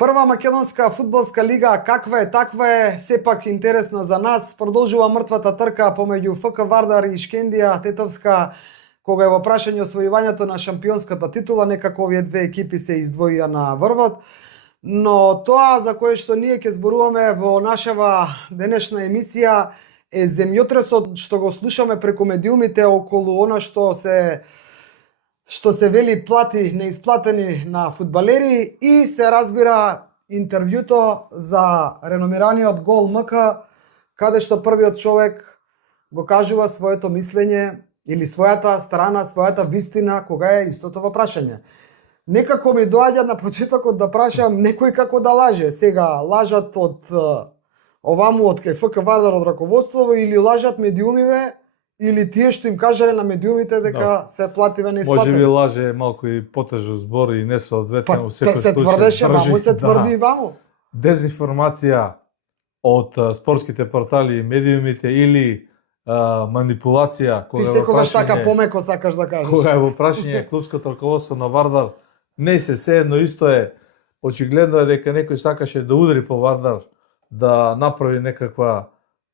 Прва македонска фудбалска лига, каква е, таква е, сепак интересна за нас. Продолжува мртвата трка помеѓу ФК Вардар и Шкендија Тетовска, кога е во прашање освојувањето на шампионската титула, некако овие две екипи се издвоија на врвот. Но тоа за кое што ние ќе зборуваме во нашава денешна емисија е земјотресот што го слушаме преку медиумите околу она што се вели плати неисплатени на фудбалери и се разбира интервјуто за реномираниот Гол МК, каде што првиот човек го кажува своето мислење или својата страна, својата вистина кога е истото во прашање. Некако ми доаѓа на почетокот да прашам некој како да лаже. Сега лажат од оваму од кај ФК Вардар од раководство или лажат медиумиве или тие што им кажале на медиумите дека се плативе неисплатени. Може би лаже малку и потежок збор и несоодветно во секој случај. Се тврдеше, ваму се тврди и ваму. Дезинформација од спортските портали и медиумите или манипулација кога ти секогаш така помеко сакаш да кажеш. Кога е во прашање клубското раководство на Вардар, не се едно исто е. Очигледно е дека некој сакаше да удари по Вардар, да направи некаква,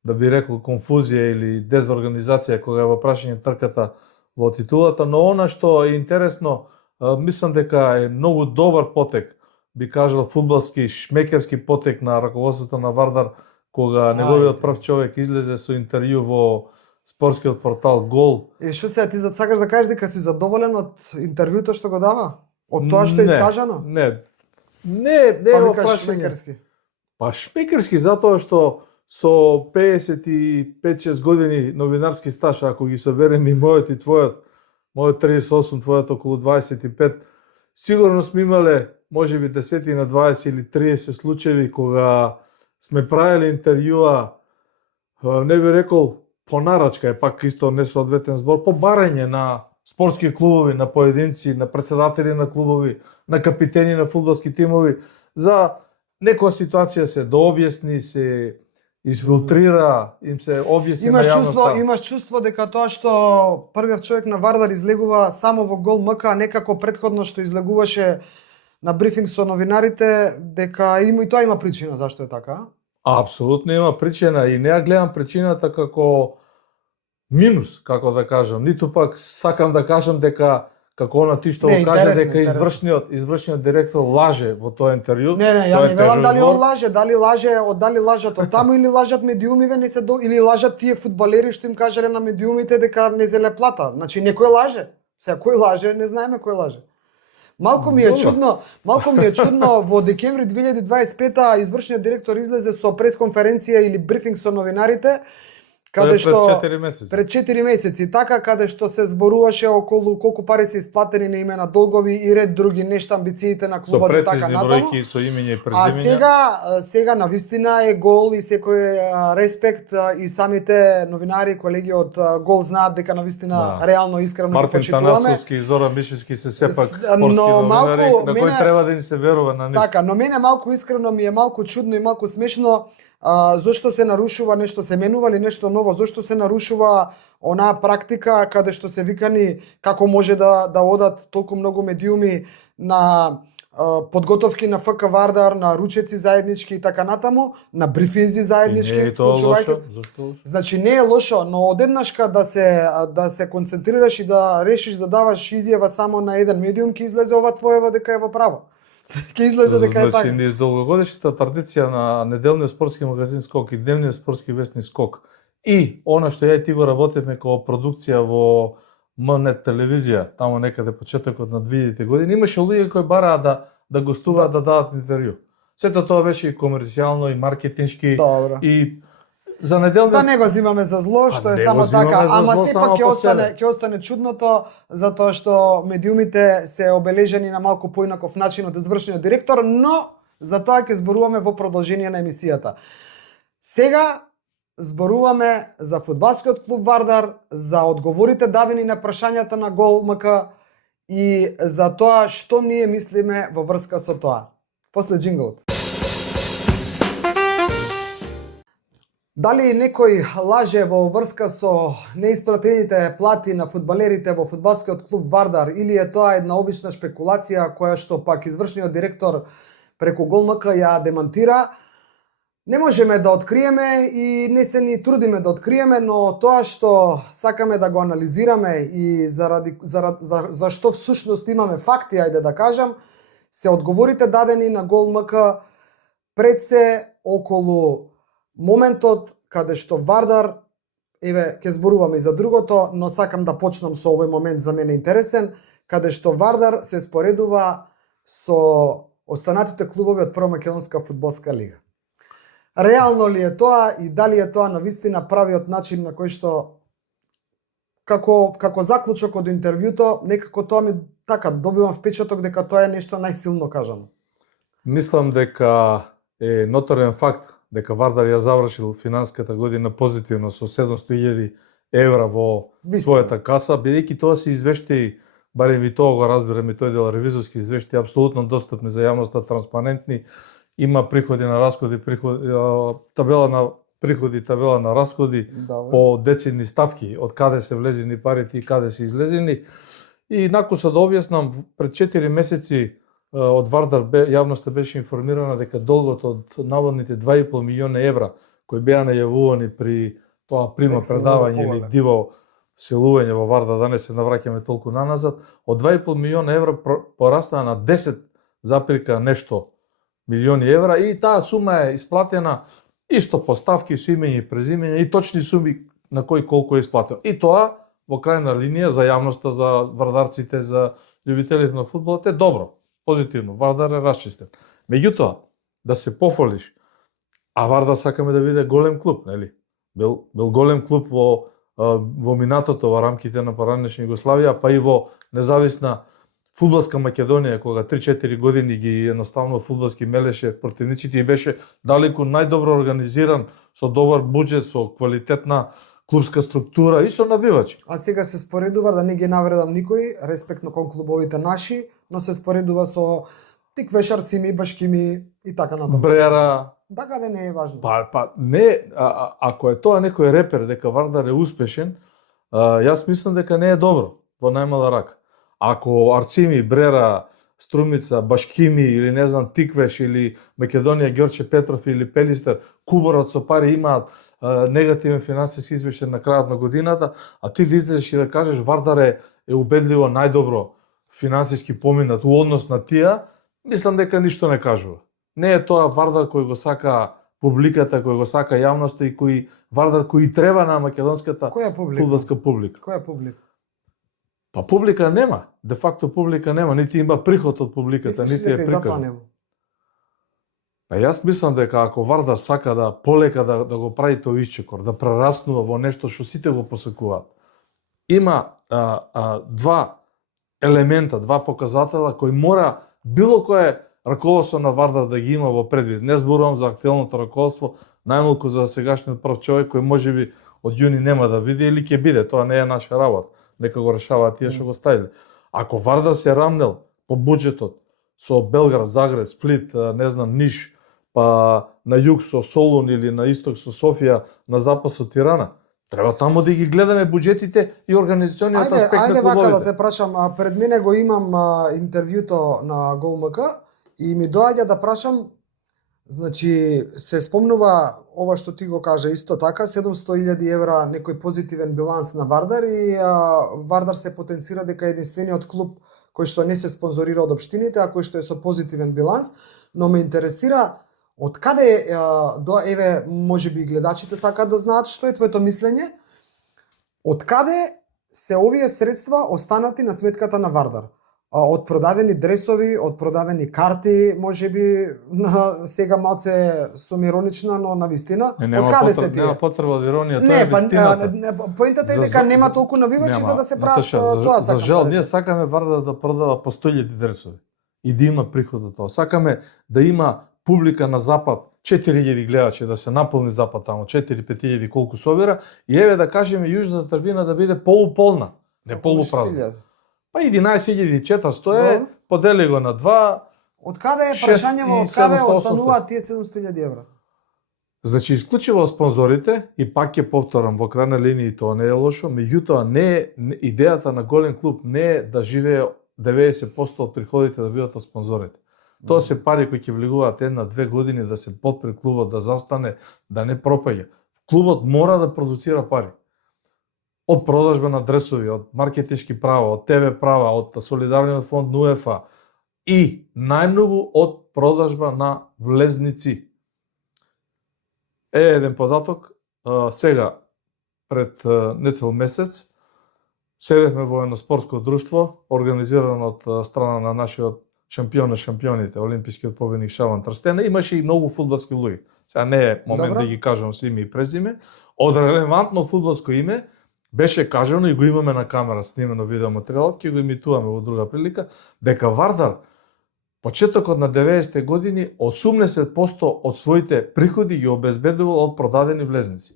да би рекол, конфузија или дезорганизација кога е во прашање трката во титулата, но она што е интересно, мислам дека е многу добар потек, би кажал фудбалски шмекерски потек на раководството на Вардар, кога неговиот прв човек излезе со интервју во спортскиот портал Гол. И што се ти сакаш да кажеш дека си задоволен од интервјуто што го дава? Од тоа што е искажано? Не во прашање. Па шмекерски затоа што со 55-6 години новинарски стаж, ако ги соберем и мојот и твојот, мојот 38, твојот околу 25, сигурно сме имале можеби 10 на 20 или 30 случаи кога сме правили интервјуа, не би рекол по нарачка, е пак исто несоодветен збор, по барање на спортски клубови, на поединци, на председатели на клубови, на капитени на фудбалски тимови, за некоја ситуација се дообјасни, се изфилтрира, им се објасни на јавноста. Имаш чувство дека тоа што првиот човек на Вардар излегува само во Гол МК, некако претходно што излегуваше на брифинг со новинарите, дека и тоа има причина зашто е така? Апсолутно има причина и не ја гледам причината како минус, како да кажам. Ниту пак сакам да кажам дека како она ти што го кажа дека извршниот директор лаже во тоа интервју. Не, ја не велам дали он лаже, дали лажат од таму или лажат медиумиве, или лажат тие фудбалери што им кажале на медиумите дека не зеле плата. Значи некој лаже. Сега кој лаже, не знаеме кој лаже. Малку ми е чудно во декември 2025 извршниот директор излезе со пресконференција или брифинг со новинарите, каде што пред 4 месеци, така, каде што се зборуваше околу колку пари се исплатени на име на долгови и ред други нешта, амбициите на клубот и така натаму. Со прецизни бројки, со имење и презимења. А сега навистина е Гол и секој респект и самите новинари, колеги од Гол знаат дека навистина реално искрено Мартин Танасовски и Зоран Мишевски се сепак спортски новинари, на кој треба да им се верува на нив. Така, но мене малку искрено ми е малку чудно и малку смешно. Зошто се нарушува нешто, се менува ли нешто ново, зошто се нарушува онаа практика каде што се викани како може да одат толку многу медиуми на подготовки на ФК Вардар, на ручеци заеднички и така натаму, на брифинзи заеднички. Не е тоа лошо, зошто лошо? Значи не е лошо, но одеднашка да се концентрираш и да решиш да даваш изјава само на еден медиум, ќе излезе ова твоево дека е во право. Ќе излезе дека е така. Значи, низ долгогодишната традиција на неделниот спортски магазин Скок и дневниот спортски вестник Скок и она што ја и ти го работевме како продукција во МНет телевизија, таму некаде почетокот на 2000-те години, имаше луѓе кои бараа да гостуваат, да дадат интервју. Сето тоа беше и комерцијално, и маркетиншки, и за неделниот... Да не го зимаме за зло, што е само така, ама сепак ќе остане чудното, затоа што медиумите се обележени на малку поинаков начин од извршниот директор, но за тоа ќе зборуваме во продолжение на емисијата. Сега зборуваме за фудбалскиот клуб Вардар, за одговорите дадени на прашањата на Гол МК и за тоа што ние мислиме во врска со тоа. После джинглот. Дали некој лаже во врска со неисплатените плати на фудбалерите во фудбалскиот клуб Вардар или е тоа една обична шпекулација која што пак извршниот директор преку Гол МК ја демантира. Не можеме да откриеме и не се ни трудиме да откриеме, но тоа што сакаме да го анализираме и зашто всушност имаме факти, ајде да кажам, се одговорите дадени на Гол МК пред се околу моментот каде што Вардар, еве ќе зборуваме и за другото, но сакам да почнам со овој момент за мене интересен, каде што Вардар се споредува со останатите клубови од Прва македонска фудбалска лига. Реално ли е тоа и дали е тоа навистина правиот начин на кој што како заклучок од интервјуто, некако тоа ми така добивам впечаток дека тоа е нешто најсилно кажано. Мислам дека е ноторен факт дека Вардар ја завршил финанската година позитивно со 700.000 евра во својата каса, бидејќи тоа се извештаи, барем и тоа го разбирам, и тој дел ревизорски извештаи апсолутно достапни за јавноста, транспарентни. Има приходи на расходи, табела на приходи, табела на расходи по децидни ставки, од каде се влезени парите и каде се излезени. И накуса да објаснам, пред 4 месеци од Вардар јавноста беше информирана дека долгот од наводните 2,5 милиона евра кои беа најавувани при тоа прима предавање или диво селување во Вардар, да не се навраќаме толку наназад, од 2,5 милиона евра порастаа на 10 нешто милиони евра и таа сума е исплатена исто по ставки со имење и презимење и точни суми на кој колку е исплатено. И тоа во крајна линија за јавноста, за вардарците, за љубителите на фудбалот е добро, позитивно. Вардар е расчистен. Меѓутоа, да се пофалиш, а Вардар сакаме да биде голем клуб, нели? Бил голем клуб во минатото, во рамките на поранешна Југославија, па и во независна фудбалска Македонија, кога 3-4 години ги едноставно фудбалски мелеше противниците и беше далеку најдобро организиран, со добар буџет, со квалитетна клубска структура и со навивачи. А сега се споредува, да не ги навредам никој, респектно кон клубовите наши, но се споредува со Тиквешар, Сими, Башкими и така натаму. Брера. Така да не е важно. Не, ако е тоа некој репер дека Вардар е успешен, јас мислам дека не е добро во најмала рака. Ако Арцими, Брера, Струмица, Башкими или не знам Тиквеш или Македонија, Ѓорче Петров или Пелистер, куборот со пари имаат негативен финансиски извештај на крајот на годината, а ти да излезеш и да кажеш Вардар е убедливо најдобро финансиски поминат у однос на тие, мислам дека ништо не кажува. Не е тоа Вардар кој го сака публиката, кој го сака јавноста и кој Вардар кој треба на македонската фудбалска публика. Која публика? Па публика нема, де факто публика нема, нити има приход од публиката, нити е прикажа. Па јас мислам дека ако Вардар сака да полека да го прави тој исчекор, да прераснува во нешто што сите го посакуваат, има два елемента, два показатела кои мора било кое раководство на Вардар да ги има во предвид. Не зборувам за актуелното раководство, најмалку за сегашниот прв човек кој можеби од јуни нема да биде или ќе биде, тоа не е наша работа. Нека го решаваат тие што го ставиле. Ако Вардар се рамнел по буџетот со Белград, Загреб, Сплит, не знам, Ниш, па на југ со Солун или на исток со Софија, на запад со Тирана, треба таму да ги гледаме буџетите и организациониот аспект на клубовите. Ајде вака да те прашам, пред мене го имам интервјуто на Гол МК и ми доаѓа да прашам, значи се спомнува ова што ти го кажа исто така, 700.000 евра некој позитивен биланс на Вардар и Вардар се потенцира дека е единствениот клуб кој што не се спонзорира од општините, а кој што е со позитивен биланс, но ме интересира од каде еве можеби гледачите сакаат да знаат што е твоето мислење, од каде се овие средства останати на сметката на Вардар? Од продадени дресови, од продадени карти, можеби на сега малце сум иронична, но на вистина, од каде се тие? Нема потреба од иронија, тоа е вистината. Поентата е дека нема толку навивачи за да се прават тоа. За жал, ние сакаме Вардар да продава по 100.000 дресови и да има приход од тоа. Сакаме да има публика на запад, 4.000 гледачи, да се наполни запад таму, 4-5.000 колку собира, и еве да кажеме јужната трибина да биде полуполна, не полупразна. Па 11.400 е, подели го на 2. Од каде е прашањево, од каде остануваат тие 700.000 евра? Значи, исклучиво спонзорите, и пак ќе повторам, во крајна линија и тоа не е лошо, меѓутоа идејата на голем клуб не е да живее 90% од приходите да бидат од спонзорите. Тоа се пари кои ќе влегуваат 1-2 години да се подпре клубот, да застане, да не пропаѓа. Клубот мора да продуцира пари. Од продажба на дресови, од маркетички права, од ТВ права, од солидарниот фонд на УЕФА и најмногу од продажба на влезници. Еден податок, сега пред нецел месец седевме во едно спортско друштво организирано од страна на нашиот шампион на шампионите, олимпискиот победник Шаван Трстена, имаше и многу фудбалски луѓе. Сега не е момент да ги кажам со име и презиме. Од релевантно фудбалско име беше кажано и го имаме на камера снимено видеоматеријалот, ќе го имитуваме во друга прилика, дека Вардар почетокот на 90-те години 80% од своите приходи ги обезбедувал од продадени влезници.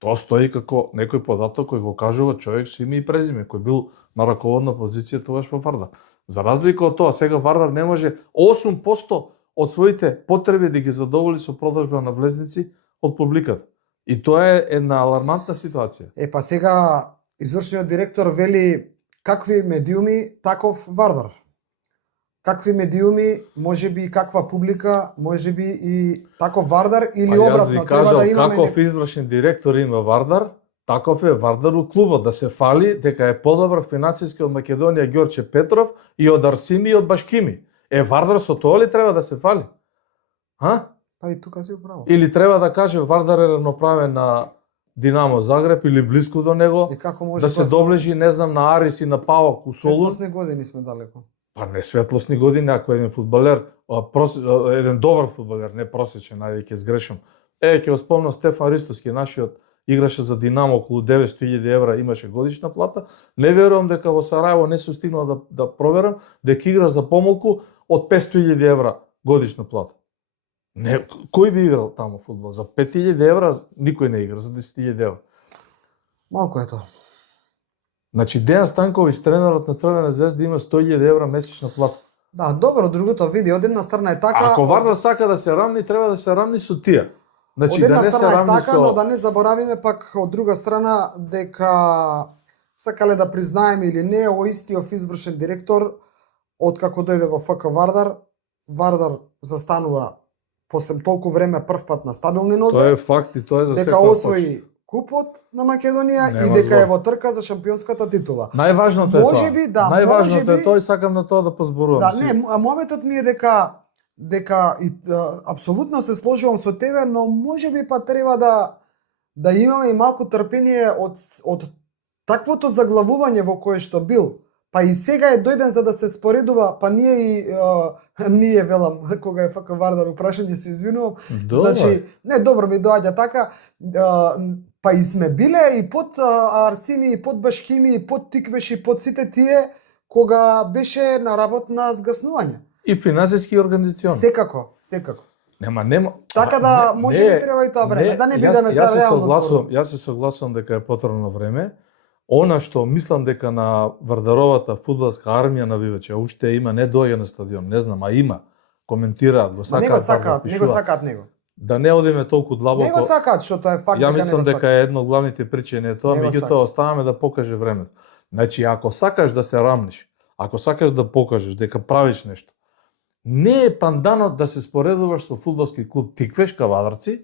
Тоа стои како некој податок кој го кажува човек со име и презиме, кој бил на раководна позиција тогаш во Вардар. За разлика од тоа, сега Вардар не може 8% од своите потреби да ги задоволи со продажба на влезници од публиката. И тоа е една алармантна ситуација. Па сега извршниот директор вели какви медиуми, таков Вардар. Какви медиуми, можеби и каква публика, можеби и таков Вардар или обратно, треба да имаме каков извршен директор има Вардар, таков е Вардар у клубот, да се фали дека е подобар финансиски од Македонија Ѓорче Петров и од Арсими и од Башкими. Вардар со тоа ли треба да се фали? Па и тука си управо. Или треба да каже Вардар е равноправен на Динамо Загреб или близко до него, да се доближи, не знам, на Арис и на Павак у Солун. Светлосни години сме далеко. Па не светлосни години, ако еден фудбалер, еден добар фудбалер, не просечен, ајде ќе сгрешам. Ќе го спомнам Стефан Ристоски, нашиот играше за Динамо околу 900.000 евра, имаше годишна плата. Не верувам дека во Сараево не се стигнал да проверам дека игра за помалку од 500.000 евра годишна плата. Не, кој би играл таму фудбал? За 5.000 евра никој не игра, за 10.000 евра. Малку е тоа. Значи Дејан Станковиќ, тренерот на Црвена звезда, има 100.000 евра месечна плата. Да, добро, другото види, од една страна е така. Ако Вардар сака да се рамни, треба да се рамни со тие. Значи од една да не се страна рамни е така, со... но да не заборавиме пак од друга страна дека сакале да признаеме или не, овој истиот извршен директор откако дојде во ФК Вардар, Вардар застанува после толку време првпат на стабилни нозе. Тоа е факт и тоа е за дека освои купот на Македонија и дека е во трка за шампионската титула. Најважното е тоа. Можеби да, најважното е тоа и сакам на тоа да позборувам. Да, не, моментот ми е дека и апсолутно се сложувам со тебе, но можеби па треба да имаме и малку трпение од таквото заглавување во кое што бил. Па и сега е дојден за да се споредува, па ние велам кога е ФК Вардар прашање се извинувам. Значи, не добро ми доаѓа така, па и сме биле и под Арсими, и под Башкими, и под Тиквеш, и под сите тие кога беше на работ на згаснување. И финансиски и организациони. Секако. Нема. Така да може би треба и тоа време, да не бидеме за реално зборуваме. Јас се согласувам дека е потребно време. Она што мислам дека на Вардаровата фудбалска армија навивача уште има, не доаѓа на стадион, не знам, а има. Коментираат, го сакаат, него сакаат него. Да не одиме толку длабоко. Него сакаат, што тоа е факт дека не го сакаат. Ја мислам дека е едно од главните причини е тоа, меѓутоа оставаме да покаже времето. Значи, ако сакаш да се рамниш, ако сакаш да покажеш дека правиш нешто, не е панданот да се споредуваш со фудбалски клуб Тиквеш, Вардарци,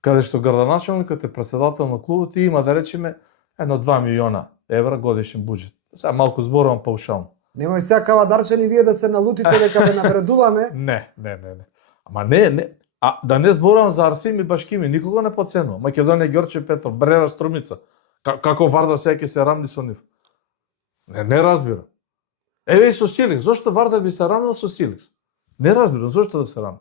каде што градоначалникот е председател на клубот и има, да речеме, 2 милиона евра годишен буџет. Сега малку зборувам паушално. Немој сега Вардарчани вие да се налутите дека ве навредуваме. Не. Ама не. А да не зборувам за Арсим и Башкими, никого не подценувам. Македонија Ѓорче Петров, Брера Струмица. Како Вардар сега ќе се рамни со нив? Не разбирам. Еве и со Силекс, зошто Вардар би се рамнил со Силекс? Не разбирам зошто да се рамни.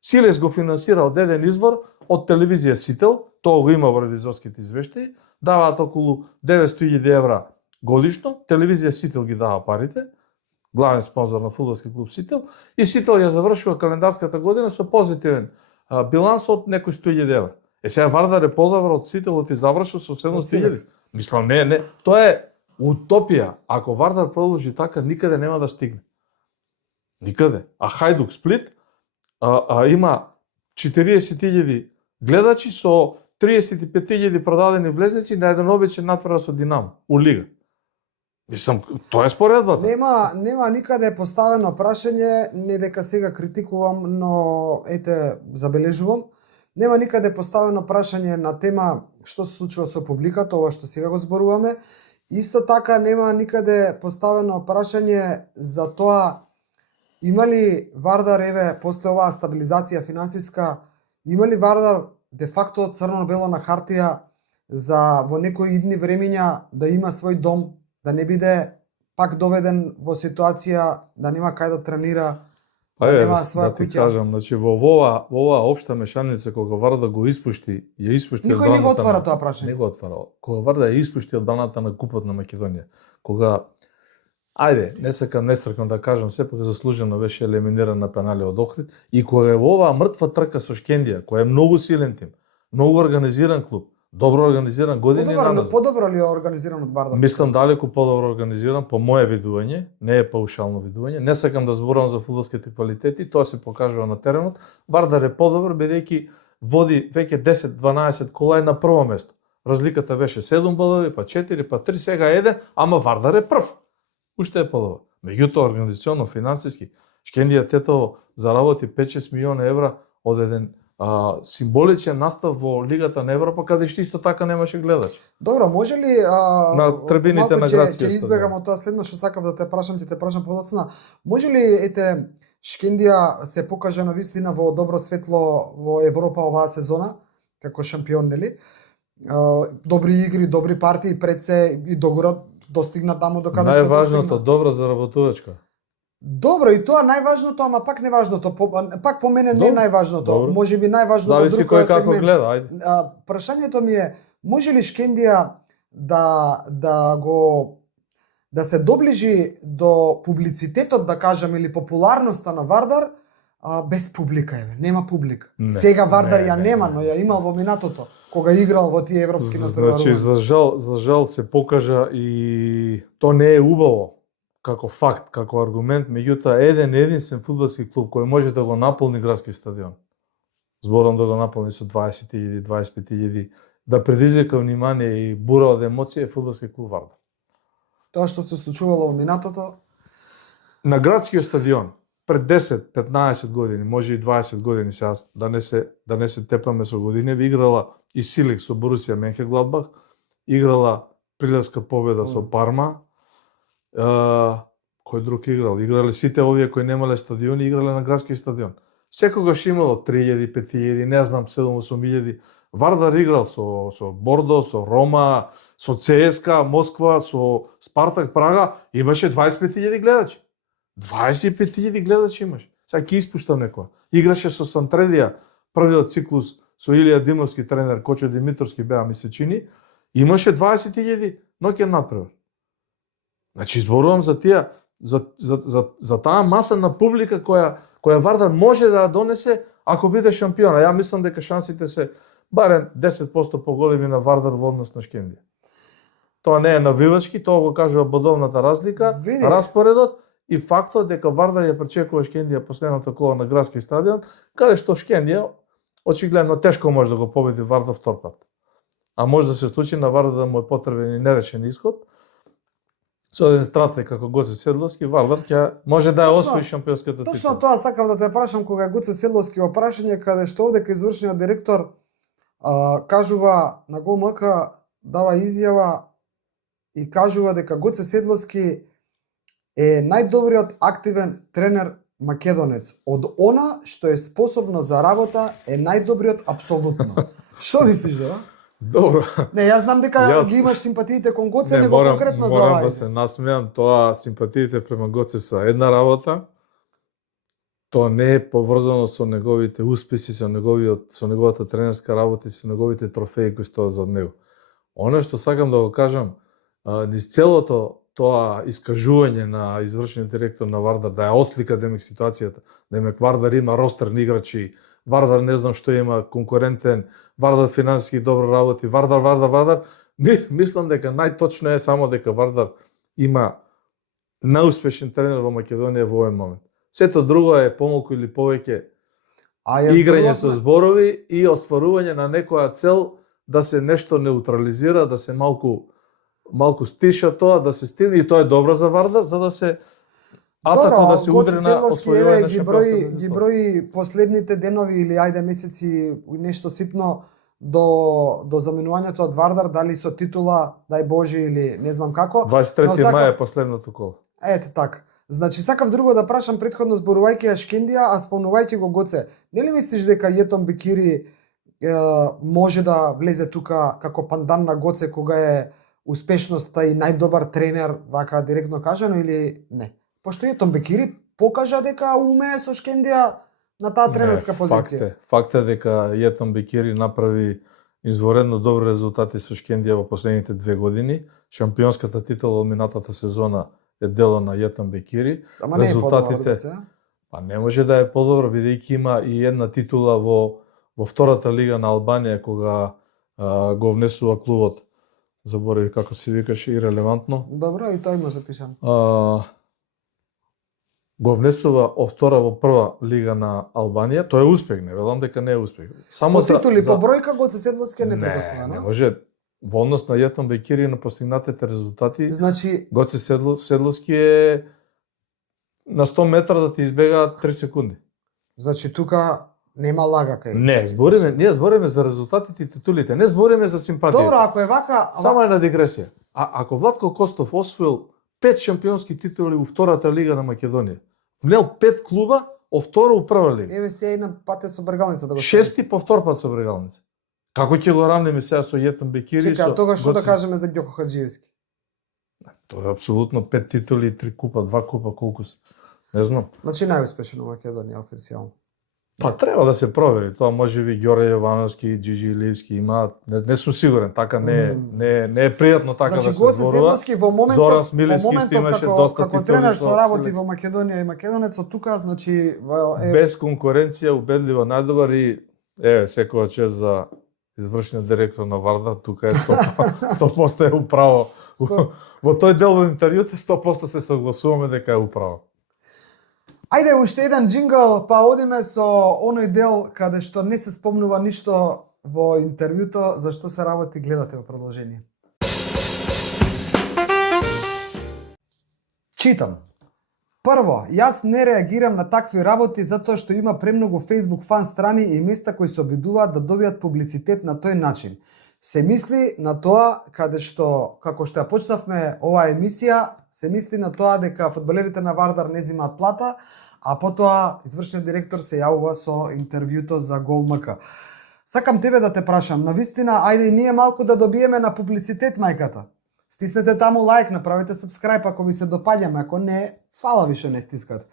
Силекс го финансира од еден извор од телевизија Сител, тоа го има во ревизорските извештаи, даваат околу 900.000 евра годишно, телевизија Сител ги дава парите, главен спонзор на фудбалски клуб Сител, и Сител ја завршува календарската година со позитивен биланс од некои 100.000 евра. Сега Вардар е подобар од Сителот и завршува со 700.000. Мислам, не. Тоа е утопија. Ако Вардар продолжи така, никаде нема да стигне. Никаде. А Хајдук Сплит има 40.000 гледачи со 35.000 продадени влезници на еден обичен натпревар со Динамо у лига. Мислам, тоа е споредбата. Нема никаде поставено прашање, не дека сега критикувам, но ете забележувам. Нема никаде поставено прашање на тема што се случува со публиката, ова што сега го зборуваме. Исто така нема никаде поставено прашање за тоа има ли Вардар, еве, после оваа стабилизација финансиска, има ли Вардар де факто црно-бело на хартија за во некои идни времиња да има свој дом, да не биде пак доведен во ситуација да нема кај да тренира, да нема своја да ти куќа. кажам, значи во оваа општа мешаница кога Вардар го испушти, ја испушти Никој не го отвара тоа прашање. Не го отвара. Кога Вардар ја испушти од баната на купот на Македонија, кога ајде, не сакам нестркно да кажам, сепак заслужено беше елиминиран на пенали од Охрид и кога е во оваа мртва трка со Шкендија, која е многу силен тим, многу организиран клуб, добро организиран години назад. Подобро ли е организиран од Вардар? Мислам далеку подобро организиран по мое видување, не е паушално видување. Не сакам да зборувам за фудбалските квалитети, тоа се покажува на теренот. Вардар е подобар бидејќи води веќе 10-12 кола е на прво место. Разликата беше 7 балови, па 4, па 3, сега 1, ама Вардар е прв. Уште е подобар. Меѓутоа организационно, финансиски, Шкендија Тетово заработи 5-6 милиона евра од еден символичен настав во Лигата на Европа, каде што исто така немаше гледач. Добро, може ли на трибините на градскиот стадион? Ќе избегам од тоа следно што сакав да те прашам, ти те прашам подоцна. Може ли ете Шкендија се покажа на вистина во добро светло во Европа оваа сезона како шампион, нели? Добри игри, добри партии пред се и догора достигна таму до каде што достигна. Најважното, добра заработувачка. Добро, и тоа најважното, ама пак неважното. Пак по мене не најважното. Може би најважното зависи друг кој како гледа, ајде. Прашањето ми е, може ли Шкендија да се доближи до публицитетот, да кажам, или популарноста на Вардар без публика, еве, нема публика. Сега Вардар ја нема, но ја имал во минатото, кога играл во тие европски натпреварувања. Значи, за жал се покажа и то не е убаво како факт, како аргумент, меѓутоа еден единствен фудбалски клуб кој може да го наполни градски стадион. Зборам да го наполни со 20.000, 25.000, да предизвика внимание и бура од емоции е фудбалски клуб Вардар. Тоа што се случувало во минатото на градскиот стадион пред 10-15 години, може и 20 години сега, да не се тепаме со години, играла и Силик со Борусија Менхенгладбах, играла прилевска победа со Парма. Кој друг играл? Играле сите овие кои немале стадиони, играле на градски стадион. Секогаш имало 3.000, 5.000, не знам, 7-8.000. Вардар играл со Бордо, со Рома, со ЦСКА, Москва, со Спартак Прага, имаше 25.000 гледачи. 25.000 гледачи имаше. Сега ќе испуштам некоја. Играше со Сантредија, првиот циклус со Илија Димовски тренер, Кочо Димитровски беа ми се чини, имаше 20.000 ноќен натпревар. Значи зборувам за тие за таа маса на публика која Вардар може да донесе ако биде шампион. Ја мислам дека шансите се барем 10% поголеми на Вардар во однос на Шкендија. Тоа не е навивачки, тоа го кажува бодовната разлика, распоредот и фактот дека Вардар ја пречекува Шкендија последното коло на градски стадион, каде што Шкендија очигледно тешко може да го победи Вардар втор пат. А може да се случи на Вардар да му е потребен и нерешен исход. Со еден стратег како Гоце Седловски, Вардар ќе може да ја освои шампионската титула. Точно тоа сакав да те прашам кога Гоце Седловски во прашање каде што овде кај извршниот директор кажува на Гол МК, дава изјава и кажува дека Гоце Седловски е најдобриот активен тренер македонец. Од она што е способно за работа е најдобриот апсолутно. Што мислиш за? Добро. Не, јас знам дека ги имаш симпатиите кон Гоце, него конкретно за ова. Морам да се насмеам, тоа симпатиите према Гоце са една работа. Тоа не е поврзано со неговите успеси, со неговата тренерска работа и со неговите трофеи кои стоат зад него. Оно што сакам да го кажам, низ целото тоа искажување на извршниот директор на Вардар да ја ослика демек ситуацијата, демек Вардар има ростер на играчи, Вардар не знам што има конкурентен, Вардар финансиски добро работи, Вардар. Мислам дека најточно е само дека Вардар има најуспешен тренер во Македонија во овој момент. Сето друго е помалку или повеќе играње со зборови и остварување на некоја цел да се нешто неутрализира, да се малку малку стиша тоа, да се стигне и тоа е добро за Вардар, за да се атако да се удри на освојување на шампионското. Ги брои последните денови или ајде месеци нешто ситно до заменувањето од Вардар, дали со титула, дај Боже или не знам како. 23 мај е последното коло. Ете така. Значи сакав друго да прашам претходно зборувајќи ја Шкендија, а спомнувајќи го Гоце. Нели мислиш дека Јетон Бекири може да влезе тука како пандан на Гоце кога е успешноста и најдобар тренер, вака директно кажано или не? Пошто Јетон Бекири покажа дека умее со Шкендија на таа тренерска позиција. Факт е дека Јетон Бекири направи изворедно добри резултати со Шкендија во последните 2 години. Шампионската титула од минатата сезона е дело на Јетон Бекири. Ама не резултатите па не може да е подобро бидејќи има и една титула во втората лига на Албанија кога го внесува клубот. Заборави како се викаше, ирелевантно. Добро, и тоа има запишано. Го внесува втора во прва лига на Албанија, тоа е успех, не велам дека не е успех. Само по титули, по бројка Гоце Седловски е непрекосновено. Не може во однос на Јетон Бекири на постигнатите резултати. Значи Гоце Седловски е на 100 метра да ти избега 3 секунди. Значи тука нема лага кај. Не, ние збориме за резултатите и титулите, не збориме за симпатија. Добро, ако е вака, само една дигресија. Ако Владко Костов освоил 5 шампионски титули во втората лига на Македонија, внел 5 клуба, од втора у прва лига. Еве се и на пате со Бргалница да го. Шести по втор пат со Бргалница. Како ќе го равниме сега со Јетон Бекири? Чека, тога што да кажеме за Ѓоко Хаџиевски? Тоа е апсолутно 5 титули, 3 купа, 2 купа, колку се? Не знам. Значи најуспешен во Македонија официјално. Па треба да се провери, тоа можеби Ѓоре Јовановски и Џиџи Иливски имаат, не сум сигурен, така не е пријатно така значи, да се зборува. Значи Гоце Седловски во моментов имаше доста како тренер што работи во Македонија и македонецот тука, значи без конкуренција, убедливо најдобар и секоја чест за извршниот директор на Вардар, тука е 100% е управо. Во тој дел од интервјуто 100% се согласуваме дека е управо. Ајде уште еден джингл, па одиме со оној дел каде што не се спомнува ништо во интервјуто, за што се работи, гледате во продолжение. Читам. Прво, јас не реагирам на такви работи затоа што има премногу Facebook фан страни и места кои се обидуваат да добијат публицитет на тој начин. Се мисли на тоа каде што, како што ја почнавме оваа емисија, се мисли на тоа дека фудбалерите на Вардар не земаат плата, а потоа извршниот директор се јавува со интервјуто за Гол МК. Сакам тебе да те прашам, навистина, ајде и ние малку да добиеме на публицитет мајката. Стиснете таму лайк, направете subscribe ако ви се допаѓаме, ако не, фала ви што не стискате.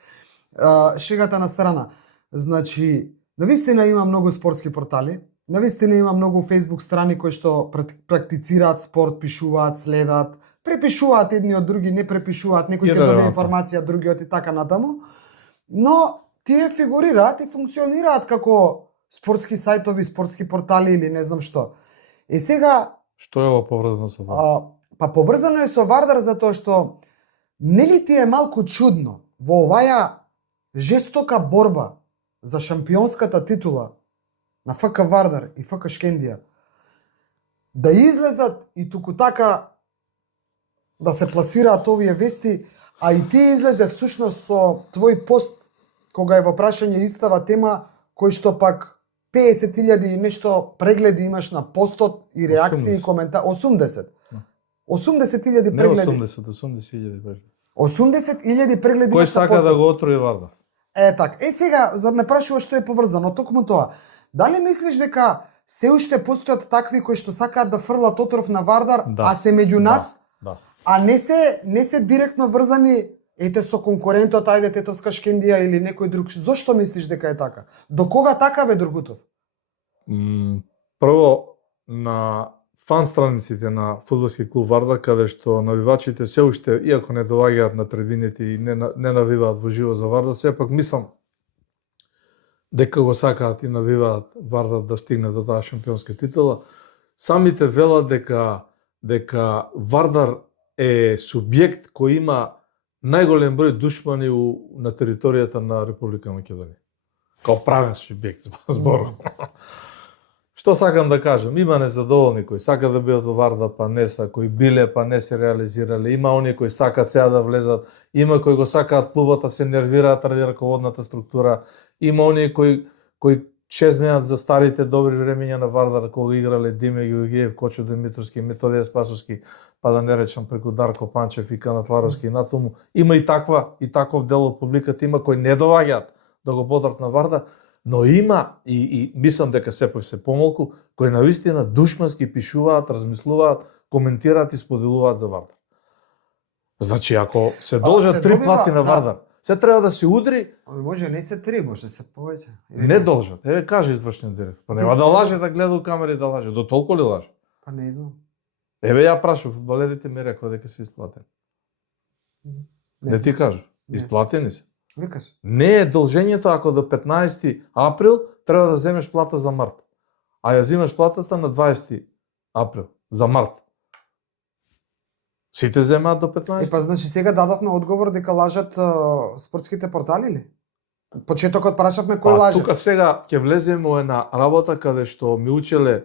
Шегата на страна. Значи, навистина има многу спортски портали, навистина има многу Facebook страни кои што практицираат спорт, пишуваат, следат, препишуваат едни од други, не препишуваат, некои ќе добие информација, другиот и така натаму. Но тие фигурираат и функционираат како спортски сајтови, спортски портали или не знам што. И сега што е ова поврзано со Вардар? Па поврзано е со Вардар затоа што нели ти е малку чудно во оваја жестока борба за шампионската титула на ФК Вардар и ФК Шкендија да излезат и туку така да се пласираат овие вести, а и ти излезе всушност со твој пост кога е во прашање истава тема, кој што пак 50.000 и нешто прегледи имаш на постот и реакции и коментари. 80. 80.000 прегледи. Не 80.000 прегледи. 80.000 прегледи. Кој сака да го отруи Вардар? Така. Сега, за ме прашува што е поврзано, токму тоа. Дали мислиш дека се уште постојат такви кои што сакаат да фрлат отров на Вардар, а се меѓу нас? Да. А не се директно врзани со конкурентот, ајде Тетовска Шкендија или некој друг. Зошто мислиш дека е така? До кога така бе Другутов? Прво на фан страниците на фудбалски клуб Вардар, каде што навивачите се уште, иако не доаѓаат на трибините и не навиваат во живо за Вардар, сепак мислам дека го сакаат и навиваат Вардар да стигне до таа шампионска титула. Самите велат дека Вардар е субјект кој има најголем број душмани на територијата на Република Македонија. Као правен субјект зборувам. Што сакам да кажам? Има незадоволни кои сакаат да бидат во Вардар, па не са, кои биле, па не се реализирале. Има оние кои сакаат сега да влезат, има кои го сакаат клубот, а се нервираат ради раководната структура. Има оние кои чезнеат за старите добри времења на Вардар, кога играле Диме Георгиев, Кочо Димитровски, Методија Спасовски, па да не речам преку Дарко Панчев и Канатларовски и натаму. Има и таков дел од публиката, има кои не доваѓаат да го потрат на Вардар, но има и мислам дека сепак се помалку, кои навистина душмански пишуваат, размислуваат, коментираат и споделуваат за Вардар. Значи, ако се должат 3 плати на Вардар, се треба да се удри. Може не се 3, може се повеќе. Не должат. Еве каже извршниот директор. Па нема да лаже, да гледа у камери да лаже. До толку ли лаже? Па не знам. Еве ја прашав, фудбалерите ми рекоа дека се исплатени. Не ти кажу. Исплатени се. Викаш. Не е должењето ако до 15 април треба да земеш плата за март. А ја земеш платата на 20 април за март. Сите земаат до 15. Па значи сега дадовме одговор дека лажат спортските портали ли? Почетокот прашавме кој лаже. Тука сега ќе влеземе во една работа каде што ми учеле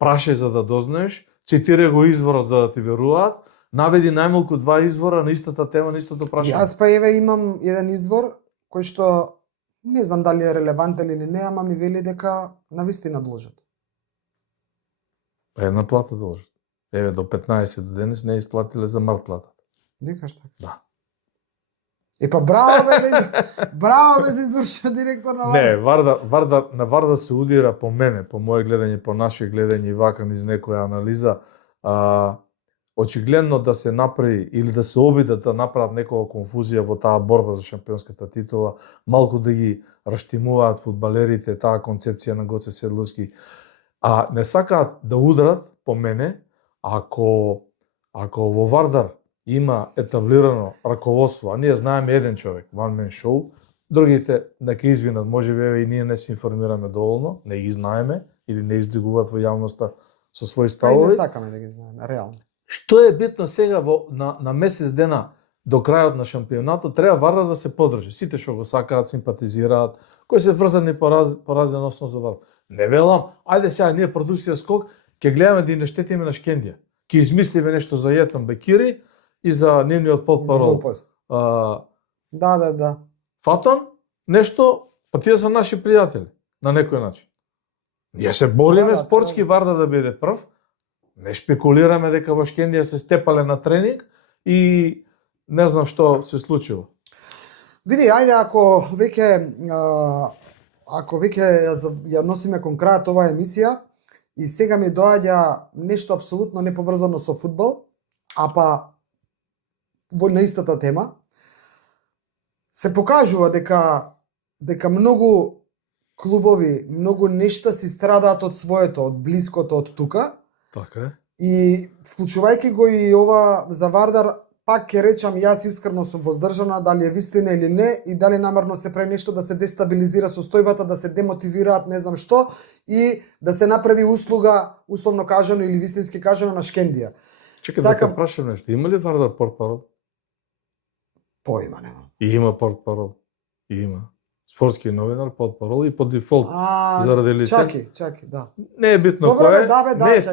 прашај за да дознаеш, цитирај го изворот за да ти веруваат, наведи најмалку 2 извора на истата тема, на истото прашање. Јас па еве имам еден извор кој што не знам дали е релевантен или не, ама ми вели дека навистина должат. Една плата должат. Еве до 15 до денес не исплатиле за март платата. Викаш така? Да. Па браво бе за извршен директор на Вардар. Не, на Вардар се удира по мене, по мое гледање, по наше гледање и вака низ некоја анализа, очигледно да се направи или да се обидат да направат некоја конфузија во таа борба за шампионската титула, малку да ги раштимуваат фудбалерите, таа концепција на Гоце Седловски, а не сакаат да удрат по мене, ако во Вардар има етаблирано раководство, а ние знаеме еден човек, one man show, другите нека извинат, можеби еве и ние не се информираме доволно, не ги знаеме или не издигуваат во јавноста со своји ставови. Не сакаме да ги знаеме, реално. Што е битно сега на месец дена до крајот на шампионатот, треба Вардар да се подржи. Сите што го сакаат, симпатизираат, кои се врзани по разен основ за Вардар. Не велам, ајде сега ние продукција Скок, ќе гледаме да не штетиме на Шкендија. Ќе измислиме нешто за Јетон Бекири и за нивниот потпарол. Да. Фатон, нешто, па тие се наши пријатели, на некој начин. Ние се бориме спортски Вардар да биде прв, не шпекулираме дека во Шкендија се степале на тренинг и не знам што се случило. Види, ајде ако веќе ја носиме кон крајот оваа емисија и сега ми доаѓа нешто апсолутно неповрзано со фудбал, а па во на истата тема, се покажува дека многу клубови, многу нешта си страдаат од своето, од блиското, од тука. Така е. И вклучувајќи го и ова за Вардар, пак ќе речам, јас искрено сум воздржана дали е вистина или не и дали намерно се прави нешто да се дестабилизира состојбата, да се демотивираат, не знам што, и да се направи услуга, условно кажано или вистински кажано, на Шкендија. Чекај да те прашам нешто, има ли Вардар портпарол? Поима нема. И има портпарол. И има. Спортски новинар, портпарол и по дефолт заради лиценз. Чаки, да. Не е битно кој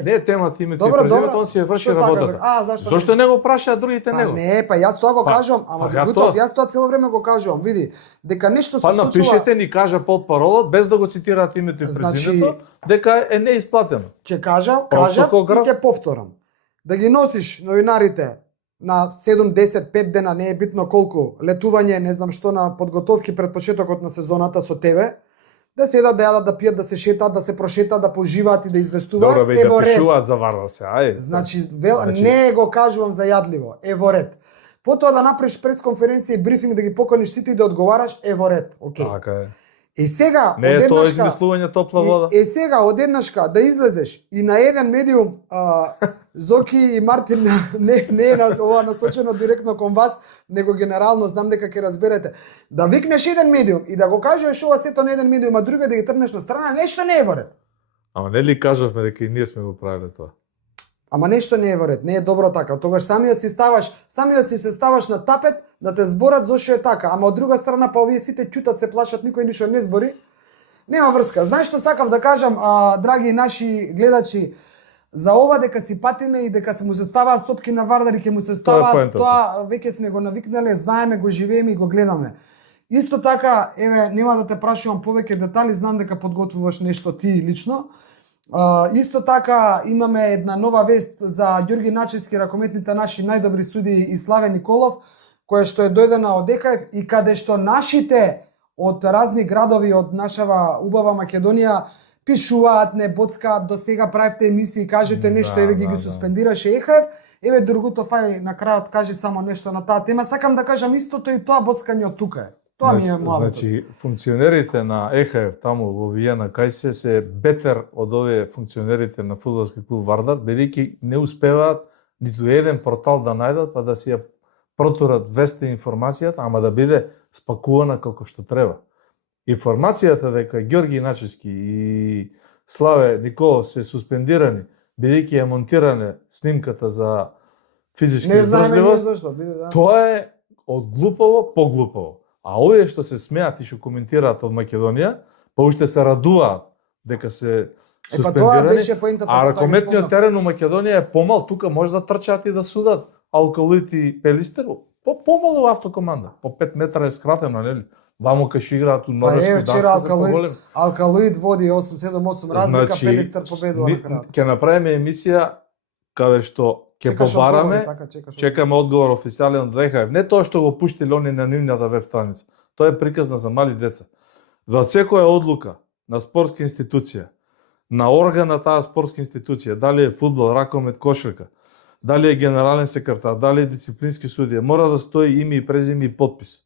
е. Не е темата името и презимето, он си ја врши работата. Зошто не го прашаат другите него? Не, па јас тоа го кажувам, ама Гутов, јас тоа цело време го кажувам. Види, дека нешто се случува. Па напишете ни кажа портпаролот без да го цитираат името и презимето, дека е неисплатено. Ќе кажав и ќе повторам. Да ги носиш новинарите на 7, 10, 5 дена, не е битно колку, летување, не знам што, на подготовки пред почетокот на сезоната со тебе, да седат, да јадат, да пијат, да се шетаат, да се прошетаат, да поживаат и да известуваат. Добро, да пишуваат за Вардар се, ај. Значи, не го кажувам за јадливо, е во ред. Потоа да направиш пресконференција и брифинг, да ги поканиш сите и да одговараш, е во ред, окей. Така е. И сега, не е тоа измислување топла вода. И сега, одеднашка, да излезеш и на еден медиум, Зоки и Мартин, не е ова насочено директно кон вас, него генерално знам дека ќе разберете. Да викнеш еден медиум и да го кажеш ова сето на еден медиум, а друга да ги трнеш на страна, нешто не е во ред. Ама нели кажавме дека и ние сме го правиле тоа? Ама нешто не е во ред, не е добро така. Тогаш самиот си се ставаш на тапет да те зборат зошто е така, ама од друга страна па овие сите ќутат, се плашат, никој ништо не збори. Нема врска. Знаеш што сакав да кажам, драги наши гледачи, за ова дека си патиме и дека се му се ставаат сопки на Вардар и ќе му се ставаат, тоа веќе сме го навикнале, знаеме, го живееме и го гледаме. Исто така, еве, нема да те прашувам повеќе детали, знам дека подготвуваш нешто ти лично. Исто така имаме една нова вест за Ѓорги Начевски, ракометните наши најдобри судии и Славе Николов, која што е дојдена од ЕКФ и каде што нашите од разни градови од нашава убава Македонија пишуваат, не боцкаат, до сега правите емисии, кажете нешто, еве ги суспендираше ЕХФ, еве Другутов, ај на крајот кажи само нешто на таа тема. Сакам да кажам истото и тоа боцкање од тука е. Тоа ми е младото. Значи, функционерите на ЕХФ таму во Виена Кајсе се бетер од овие функционерите на фудбалски клуб Вардар, бидејќи не успеваат ниту еден портал да најдат па да си ја протурат веста информацијата, ама да биде спакувана како што треба. Информацијата дека Ѓорги Начевски и Славе Николов се суспендирани, бидејќи е монтирана снимката за физички издржливост, тоа е од глупаво по глупаво. А овие што се смеат и што коментираат од Македонија, па уште се радуваат дека се суспендирани, а ракометниот терен у Македонија е помал, тука може да трчаат и да судат Алкалуит и Пелистер, помало автокоманда, по 5 метра е скратено, нели? Вамо кај што играат у Норвешко данска. Алкалуит води 8-7-8 разлика, значи, Пелистер победува на крајот. Ќе направиме емисија каде што ќе побараме, чекаме одговор официјален од ЕХФ. Не тоа што го пуштиле они на нивната веб страница. Тоа е приказна за мали деца. За секоја одлука на спортска институција, на орган на таа спортска институција, дали е фудбал, ракомет, кошарка, дали е генерален секретар, дали е дисциплински судија, мора да стои име и презиме и подпис.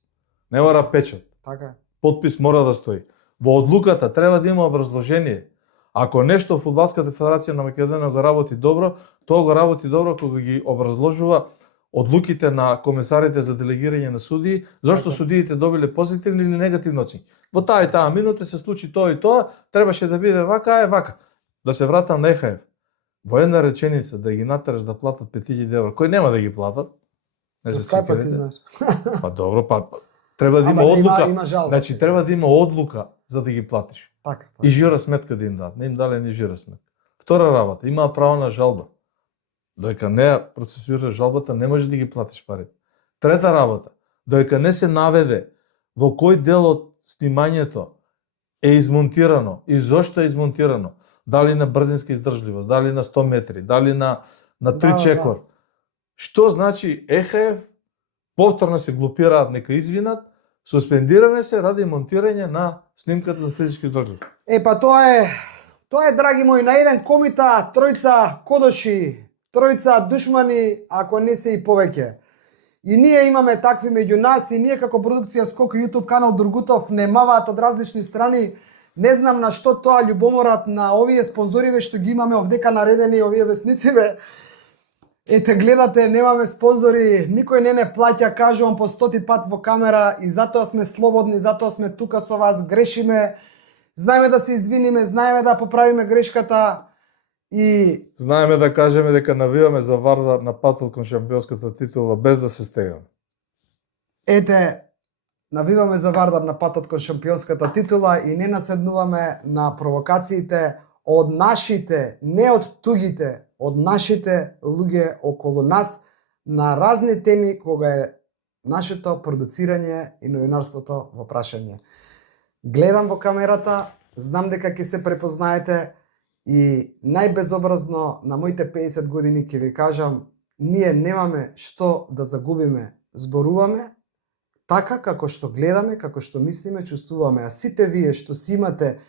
Не мора печат. Така. Подпис мора да стои. Во одлуката треба да има образложение. Ако нешто Фудбалската федерација на Македонија го работи добро, тоа го работи добро кога ги образложува одлуките на комесарите за делегирање на судии, зашто судиите добиле позитивни или негативни оценки. Во таа и таа минута се случи тоа и тоа, требаше да биде вака, вака. Да се вратам на ЕХФ. Во една реченица да ги натераш да платат 5000 евра, кои нема да ги платат. Не се сеќавате. Па добро, треба да има одлука. Значи треба да има одлука за да ги платиш. Така. И жира сметка да им дадат. Не им дале ни жира сметка. Втора работа, имаа право на жалба. Додека не процесуира жалбата, не може да ги платиш парите. Трета работа, додека не се наведе во кој дел од снимањето е измонтирано и зошто е измонтирано, дали на брзинска издржливост, дали на 100 метри, дали на 3 чекор. Што значи ЕХФ повторно се глупираат, нека извинат, суспендиране се ради монтирање на снимката за физички издржливост. Па тоа е, драги мои, на еден комита, тројца кодоши, тројца душмани, ако не се и повеќе. И ние имаме такви меѓу нас, и ние како продукција Скок и YouTube канал Другутов немаваат од различни страни. Не знам на што тоа љубоморат на овие спонзориве што ги имаме овдека наредени, овие веснициве. Ете, гледате, немаме спонзори, никој не плаќа, кажувам по 100 пат во камера, и затоа сме слободни, затоа сме тука со вас, грешиме, знаеме да се извиниме, знаеме да поправиме грешката и знаеме да кажеме дека навиваме за Вардар на патот кон шампионската титула без да се стегаме. Ете, навиваме за Вардар на патот кон шампионската титула и не наседнуваме на провокациите од нашите, не од тугите, од нашите луѓе околу нас на разни теми кога е нашето продуцирање и новинарството во прашање. Гледам во камерата, знам дека ќе се препознаете и најбезобразно на моите 50 години ќе ви кажам, ние немаме што да загубиме, зборуваме така како што гледаме, како што мислиме, чувствуваме, а сите вие што си имате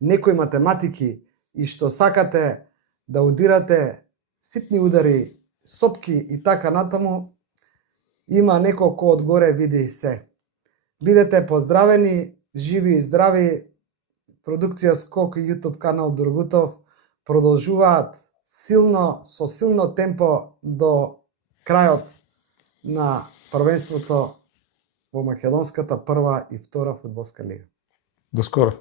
некои математики и што сакате да удирате ситни удари, сопки и така натаму, има некој кој одгоре види се. Бидете поздравени, живи и здрави. Продукција Скок и YouTube канал Другутов продолжуваат со силно темпо до крајот на првенството во македонската прва и втора фудбалска лига. До скоро.